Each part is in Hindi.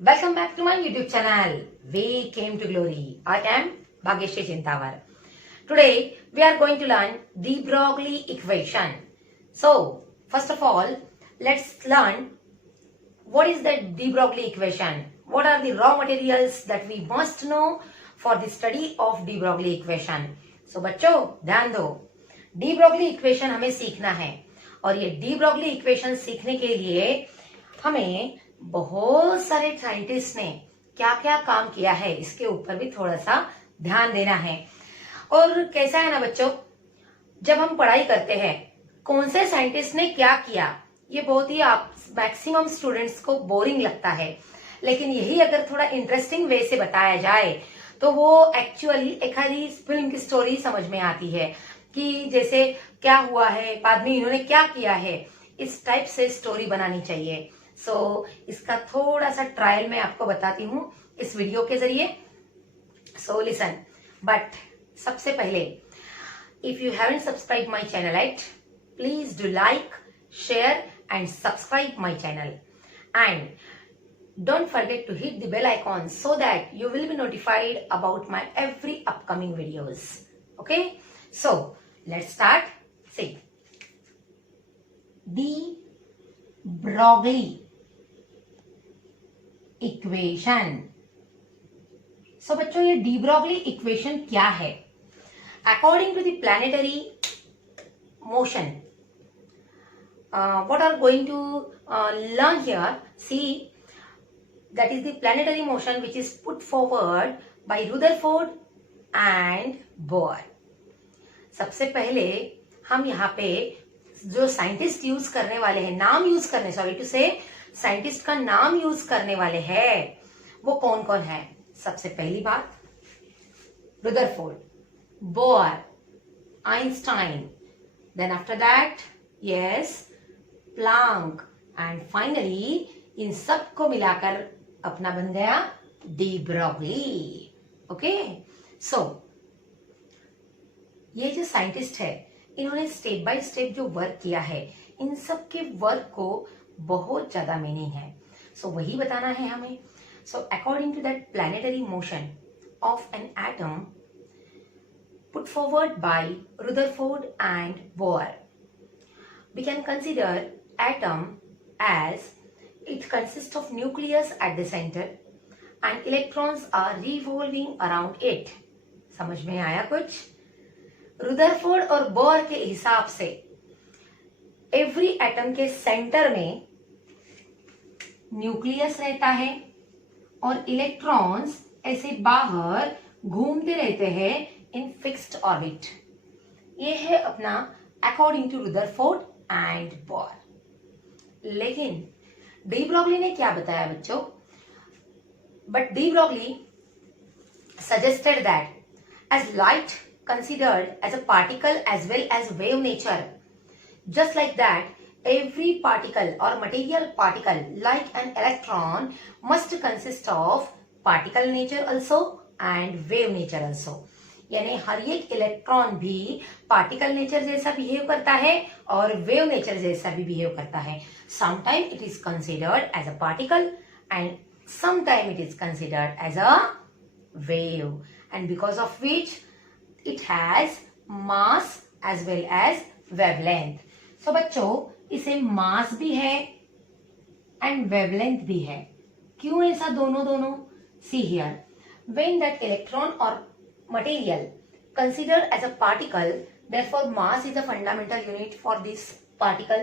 Welcome back to my YouTube channel. We came to glory. I am Bhagyashree Chintavar. Today we are going to learn de Broglie equation. So first of all, let's learn what is the de Broglie equation. What are the raw materials that we must know for the study of de Broglie equation. So बच्चों ध्यान दो, de Broglie equation हमें सीखना है और ये de Broglie equation सीखने के लिए हमें बहुत सारे साइंटिस्ट ने क्या क्या काम किया है इसके ऊपर भी थोड़ा सा ध्यान देना है। और कैसा है ना बच्चों, जब हम पढ़ाई करते हैं कौन से साइंटिस्ट ने क्या किया, ये बहुत ही आप मैक्सिमम स्टूडेंट्स को बोरिंग लगता है, लेकिन यही अगर थोड़ा इंटरेस्टिंग वे से बताया जाए तो वो एक्चुअली एक आधी फिल्म की स्टोरी समझ में आती है कि जैसे क्या हुआ है, बाद में इन्होंने क्या किया है, इस टाइप से स्टोरी बनानी चाहिए। इसका थोड़ा सा ट्रायल मैं आपको बताती हूँ इस वीडियो के जरिए। सो लिसन, बट सबसे पहले if you haven't subscribe my channel at, please do like, share and subscribe my channel and don't forget to hit the bell icon so that you will be notified about my every upcoming videos. Okay, so let's start. See, de Broglie equation. So बच्चों ये de Broglie इक्वेशन क्या है? According to the planetary motion, what are going to learn here, see, that is the planetary motion which is put forward by Rutherford and Bohr. सबसे पहले हम यहाँ पे जो साइंटिस्ट यूज करने वाले हैं, नाम यूज करने, सॉरी टू से, साइंटिस्ट का नाम यूज करने वाले हैं वो कौन कौन है? सबसे पहली बात Rutherford, Bohr, Einstein, then after that yes Planck and finally इन सबको मिलाकर अपना बन गया डी ब्रोगली। ओके, सो ये जो साइंटिस्ट है इन्होंने स्टेप बाय स्टेप जो वर्क किया है, इन सब के वर्क को बहुत ज्यादा मीनिंग है। सो वही बताना है हमें। So according to that planetary motion of an atom put forward by Rutherford and Bohr, we can consider atom as it consists of nucleus at the center and electrons are revolving around it. समझ में आया कुछ? रुदरफोर्ड और बोर के हिसाब से एवरी एटम के सेंटर में न्यूक्लियस रहता है और इलेक्ट्रॉन्स ऐसे बाहर घूमते रहते हैं इन फिक्स्ड ऑर्बिट। ये है अपना according to Rutherford and Bohr. लेकिन डी ब्रोगली ने क्या बताया बच्चों? But de Broglie suggested that as light considered as a particle as well as wave nature, just like that every particle or material particle like an electron must consist of particle nature also and wave nature also. यानी हर एक इलेक्ट्रॉन भी पार्टिकल नेचर जैसा बिहेव करता है और वेव नेचर जैसा भी बिहेव करता है। Sometime it is considered as a particle and sometime it is considered as a wave, and because of which it has mass as well as wavelength. So बच्चों इसे मास भी है एंड वेवलेंथ भी है। क्यों ऐसा दोनों? See here, when that electron और material considered as a particle, therefore mass is a fundamental unit for this particle,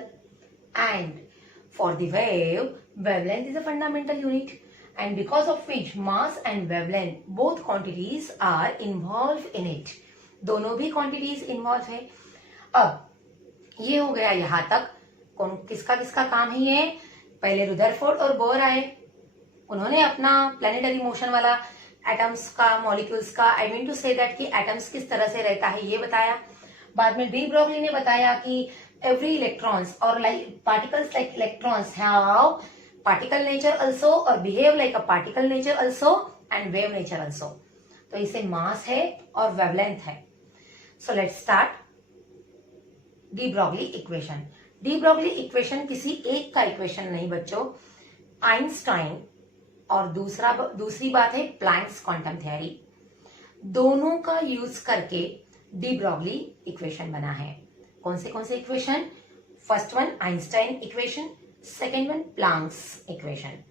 and for the wave, wavelength is a fundamental unit, and because of which mass and wavelength both quantities are involved in it. दोनों भी quantities involved है। अब ये हो गया यहाँ तक। कौन किसका किसका काम है ये? पहले रुदरफोर्ड और बोर आए, उन्होंने अपना प्लैनेटरी मोशन वाला एटम्स का, मॉलिक्यूल्स का, I mean to say that कि एटम्स किस तरह से रहता है ये बताया। बाद में डी ब्रोगली ने बताया कि एवरी इलेक्ट्रॉन्स और like particles like electrons have particle nature also और behave like a particle nature also and wave nature also. तो इसे मास है और वेवलेंथ है। So let's start de Broglie equation. De Broglie equation किसी एक का इक्वेशन नहीं बच्चों, आइंस्टाइन और दूसरी बात है प्लैंक्स क्वांटम थ्योरी। दोनों का यूज करके डी ब्रॉगली इक्वेशन बना है। कौन से equation? First one Einstein equation, second one Planck's equation.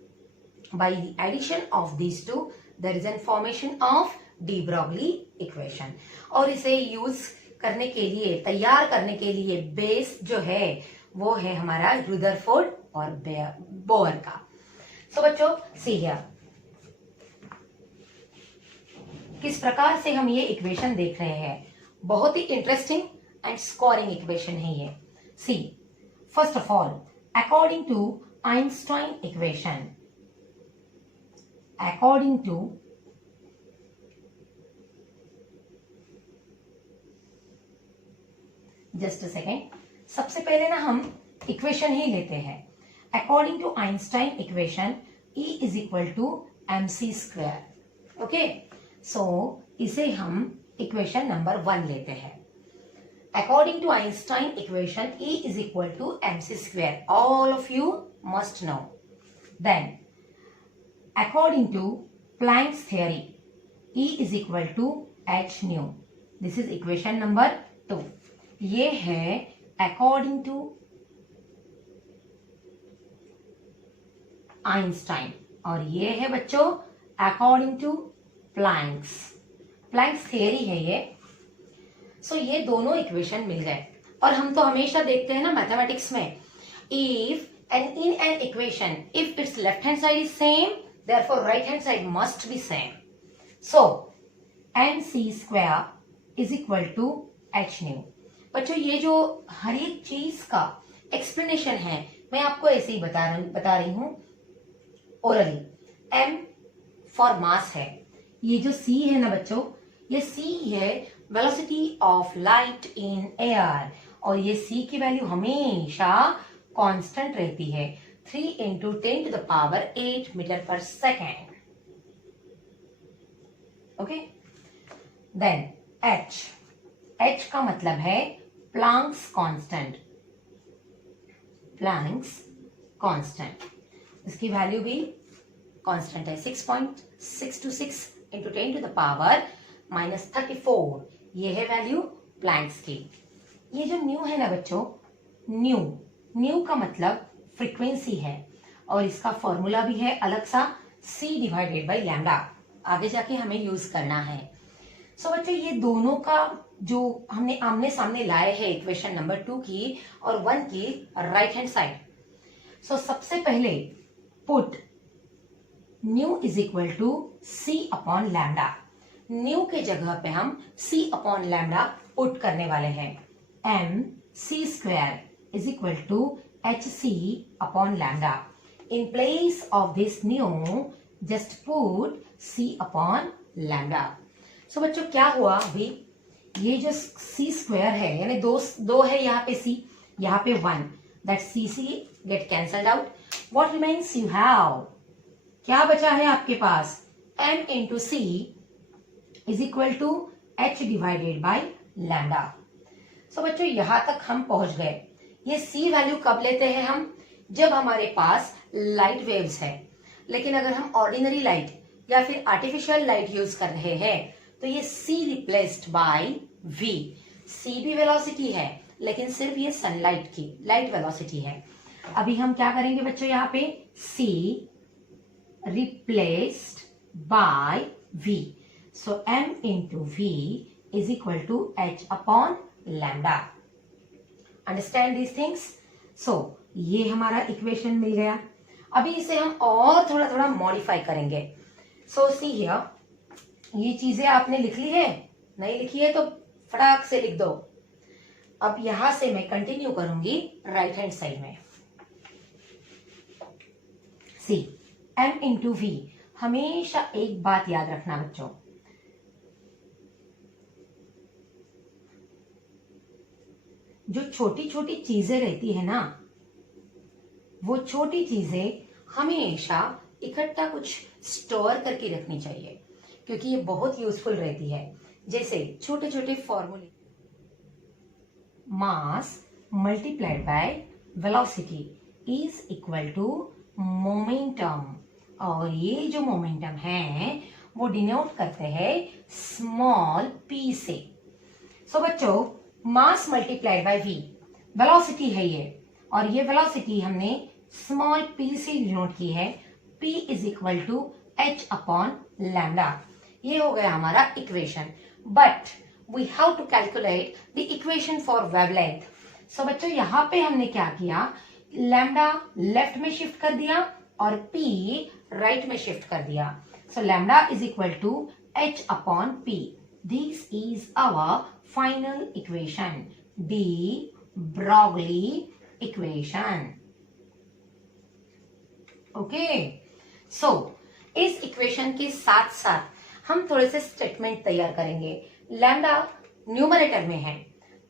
By the addition of these two, there is a formation of de Broglie equation। और इसे यूज करने के लिए, तैयार करने के लिए बेस जो है वो है हमारा रुदरफोर्ड और बोर का। सो बच्चों सी हियर, किस प्रकार से हम ये इक्वेशन देख रहे हैं। बहुत ही इंटरेस्टिंग एंड स्कोरिंग इक्वेशन है ये। See first of all, according to Einstein equation, according to just a second, सबसे पहले ना हम इक्वेशन ही लेते हैं। According to Einstein equation E is equal to mc square. Okay, so इसे हम इक्वेशन नंबर 1 लेते हैं। According to Einstein equation E is equal to mc square, all of you must know. Then according to Planck's theory, E is equal to h nu। This is equation number 2। ये है according to Einstein और ये है बच्चों according to Planck's theory है ये। सो ये दोनों इक्वेशन मिल गए। और हम तो हमेशा देखते हैं ना मैथमेटिक्स में, if and in an equation if its left hand side is same, therefore right hand side must be same। So mc square is equal to h nu। बच्चों ये जो हर एक चीज का एक्सप्लेनेशन है मैं आपको ऐसे ही बता रही हूं ओरली। m फॉर मास है, ये जो c है ना बच्चों, ये c है velocity of light in air, और ये c की वैल्यू हमेशा कांस्टेंट रहती है, 3 into 10 to the power 8 meter per second। Okay, then h का मतलब है प्लैंक्स कांस्टेंट। इसकी वैल्यू भी कांस्टेंट है, 6.626 into 10 to the power -34। ये है वैल्यू प्लैंक्स की। ये जो न्यू है ना बच्चों, न्यू का मतलब फ्रीक्वेंसी है, और इसका फॉर्मूला भी है अलग सा, c डिवाइडेड बाई लैम्डा। आगे जाके हमें यूज करना है। सो बच्चों ये दोनों का जो हमने आमने सामने लाए हैं इक्वेशन नंबर 2 की और 1 की राइट हैंड साइड। सो सबसे पहले put nu is equal to c upon lambda. Nu के जगह पे हम c अपॉन लैम्डा पुट करने वाले हैं। mc square is equal to hc upon lambda। In place of this nu, just put c upon lambda। So बच्चों क्या हुआ अभी, ये जो c स्क्वायर है यानी दो है यहाँ पे c, यहाँ पे 1, that c get cancelled out। What remains you have, क्या बचा है आपके पास, m into c is equal to h divided by lambda। So बच्चों यहां तक हम पहुंच गए। ये c वैल्यू कब लेते हैं हम, जब हमारे पास लाइट वेव्स है। लेकिन अगर हम ऑर्डिनरी लाइट या फिर आर्टिफिशियल लाइट यूज कर रहे हैं तो ये c replaced by v। c भी वेलोसिटी है लेकिन सिर्फ ये सनलाइट की लाइट वेलोसिटी है। अभी हम क्या करेंगे बच्चों, यहाँ पे c रिप्लेस्ड बाय v। सो m into v is equal to h upon lambda। Understand these things. So ये हमारा इक्वेशन मिल गया। अभी इसे हम और थोड़ा मॉडिफाई करेंगे। सो सी हियर, ये चीजें आपने लिख ली है, नहीं लिखी है तो फटाक से लिख दो। अब यहां से मैं कंटिन्यू करूंगी राइट हैंड साइड में। सी m into v, हमेशा एक बात याद रखना बच्चों, जो छोटी छोटी चीजें रहती है ना, वो छोटी चीजें हमेशा इकट्ठा कुछ स्टोर करके रखनी चाहिए, क्योंकि ये बहुत यूजफुल रहती है। जैसे छोटे छोटे फॉर्मूले, mass multiplied by velocity is equal to momentum, और ये जो मोमेंटम है वो डिनोट करते हैं स्मॉल p से। सो बच्चों, मास मल्टीप्लाइड बाय v वेलोसिटी है ये, और ये वेलोसिटी हमने स्मॉल p से डिनोट की है। p is equal to h upon lambda. ये हो गया हमारा equation, but we have to calculate the equation for wavelength. So बच्चों, यहाँ पे हमने क्या किया, लैम्डा लेफ्ट में शिफ्ट कर दिया और p राइट में शिफ्ट कर दिया। So lambda is equal to h upon p। This is our final equation, de Broglie equation. Okay, so इस इक्वेशन के साथ साथ हम थोड़े से स्टेटमेंट तैयार करेंगे। लैम्डा न्यूमरेटर में है,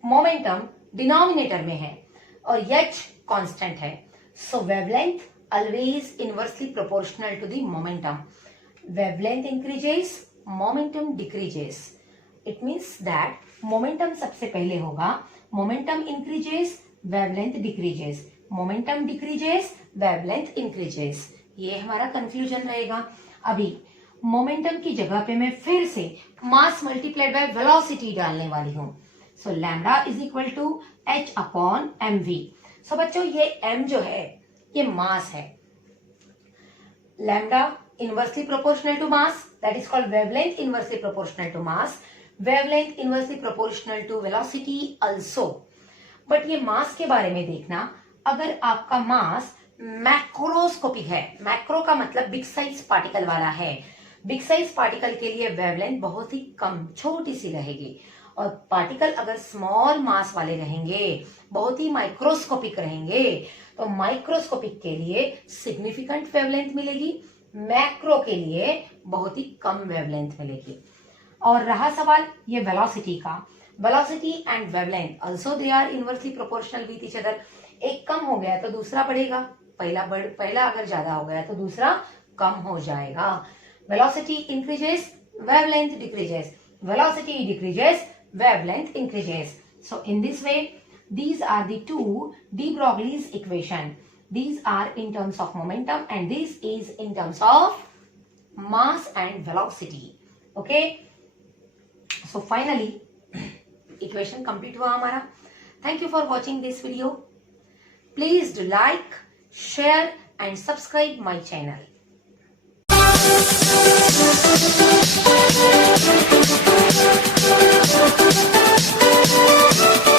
मोमेंटम डिनोमिनेटर में है और h कांस्टेंट है। So wavelength always inversely proportional to the momentum. Wavelength increases, momentum decreases. It means that momentum सबसे पहले होगा, momentum increases, wavelength decreases, momentum decreases, wavelength increases. ये हमारा कंफ्यूजन रहेगा। अभी मोमेंटम की जगह पे मैं फिर से मास मल्टीप्लाइड बाय वेलोसिटी डालने वाली हूं। So lambda is equal to h upon mv। So बच्चों, ये m जो है ये मास है। Lambda inversely proportional to mass, that is called wavelength inversely proportional to mass, wavelength inversely proportional to velocity also. But ये मास के बारे में देखना, अगर आपका मास मैक्रोस्कोपिक है, मैक्रो का मतलब बिग साइज पार्टिकल वाला है, बिग साइज पार्टिकल के लिए वेवलेंथ बहुत ही कम, छोटी सी रहेगी। और पार्टिकल अगर स्मॉल मास वाले रहेंगे, बहुत ही माइक्रोस्कोपिक रहेंगे, तो माइक्रोस्कोपिक के लिए सिग्निफिकेंट वेवलेंथ मिलेगी, मैक्रो के लिए बहुत ही कम वेवलेंथ मिलेगी। और रहा सवाल ये वेलोसिटी का, velocity and wavelength also they are inversely proportional with each other. एक कम हो गया तो दूसरा बढ़ेगा, पहला अगर ज्यादा हो गया तो दूसरा कम हो जाएगा। Velocity increases, wavelength decreases, velocity decreases, wavelength increases. So in this way, these are the two de Broglie's equation. These are in terms of momentum and this is in terms of mass and velocity. Okay. So finally, equation complete हुआ हमारा. Thank you for watching this video. Please do like, share and subscribe my channel. Thank you.